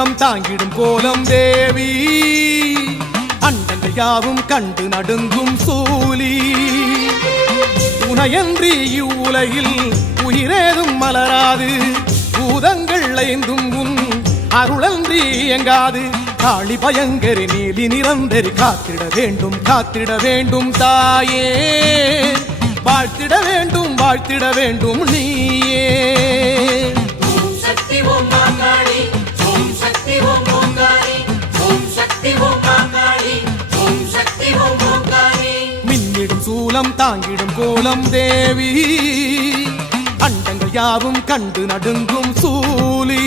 சூலம் தாங்கிடும் கோலம் தேவி. அண்டங்கள் யாவும் கண்டு நடுங்கும் சூலி. உனையன்றி இவ்வுலகில் உயிரேதும் மலராது. பூதங்கள் ஐந்தும் உன் அருளன்றி இயங்காது. காளி பயங்கரி நீலி நிரந்தரி காத்திட வேண்டும் காத்திட வேண்டும் தாயே. வாழ்த்திட வேண்டும் வாழ்த்திட வேண்டும் நீயே. மின்னிடும் தாங்கிடும் கோலம் தேவி. அண்டங்கள் யாவும் கண்டு நடுங்கும் சூலி.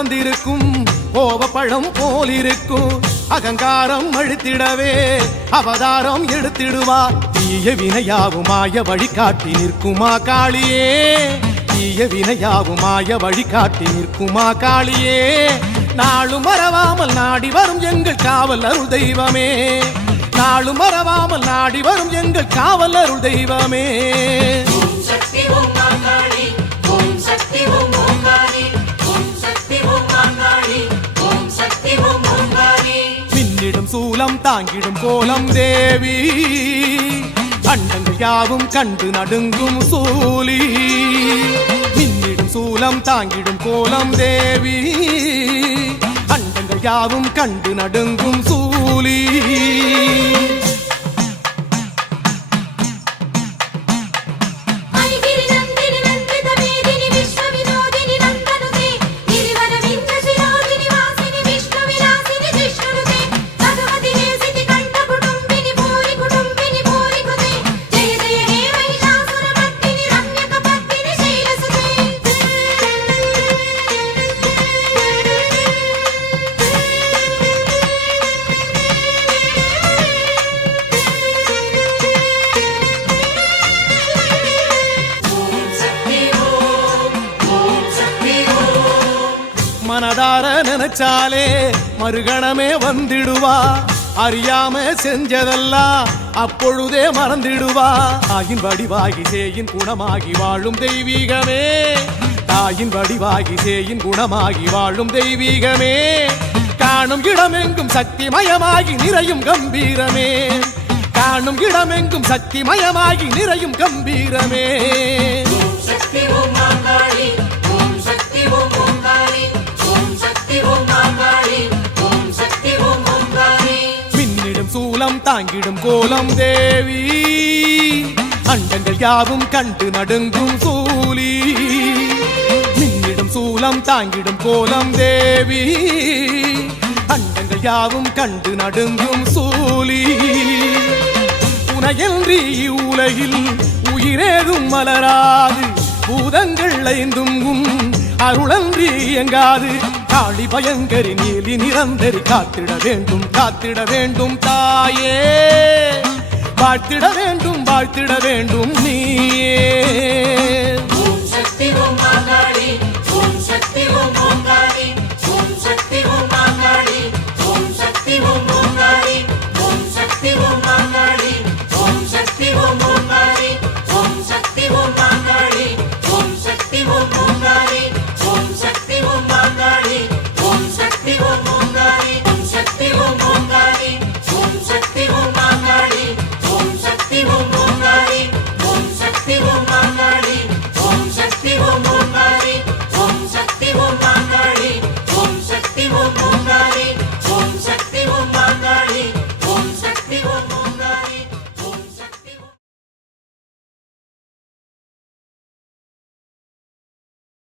செவந்திருக்கும் கோவப்பழம் போலிருக்கும். அகங்காரம் அழுத்திடவே அவதாரம் எடுத்திடுவார் தீய வினையாவுமாய வழிகாட்டி நிற்குமா காளியே? தீய வினையாவுமாய வழிகாட்டி நிற்குமா காளியே? நாளும் மறவாமல் நாடி வரும் எங்கள் காவல் அருள் தெய்வமே. நாளும் மறவாமல் நாடி வரும் எங்கள் காவல் அருள் தெய்வமே. ஓம் சக்தி ஓம் சூலம் தாங்கிடும் கோலம் தேவி. அண்டங்கள் யாவும் கண்டு நடுங்கும் சூலி. மின்னிடும் சூலம் தாங்கிடும் கோலம் தேவி. அண்டங்கள் யாவும் கண்டு நடுங்கும் சூலி. மனதார நினைச்சாலே மறுகணமே வந்திடுவா. அறியாம செஞ்சதெல்லாம் அப்பொழுதே மறந்திடுவா. தாயின் வடிவாகி சேயின் குணமாகி வாழும் தெய்வீகமே. தாயின் வடிவாகி சேயின் குணமாகி வாழும் தெய்வீகமே. காணும் இடமெங்கும் சக்தி மயமாகி நிறையும் கம்பீரமே. காணும் இடமெங்கும் சக்தி மயமாகி நிறையும் கம்பீரமே. சக்தி மின்னிடும் தாங்கிடும் கோலம் தேவி. அண்டங்கள் யாவும் கண்டு நடுங்கும் சூலி மின்னிடும் சூலம் தாங்கிடும் கோலம் தேவி. அண்டங்கள் யாவும் கண்டு நடுங்கும் சூலி. உனையன்றி உலகில் உயிரேதும் மலராது. பூதங்கள் ஐந்தும் அருளன்றி இயங்காது. காளி பயங்கரி நீலி நிரந்தரி காத்திட வேண்டும் காத்திட வேண்டும் தாயே. வாழ்த்திட வேண்டும் வாழ்த்திட வேண்டும் நீயே. சக்தி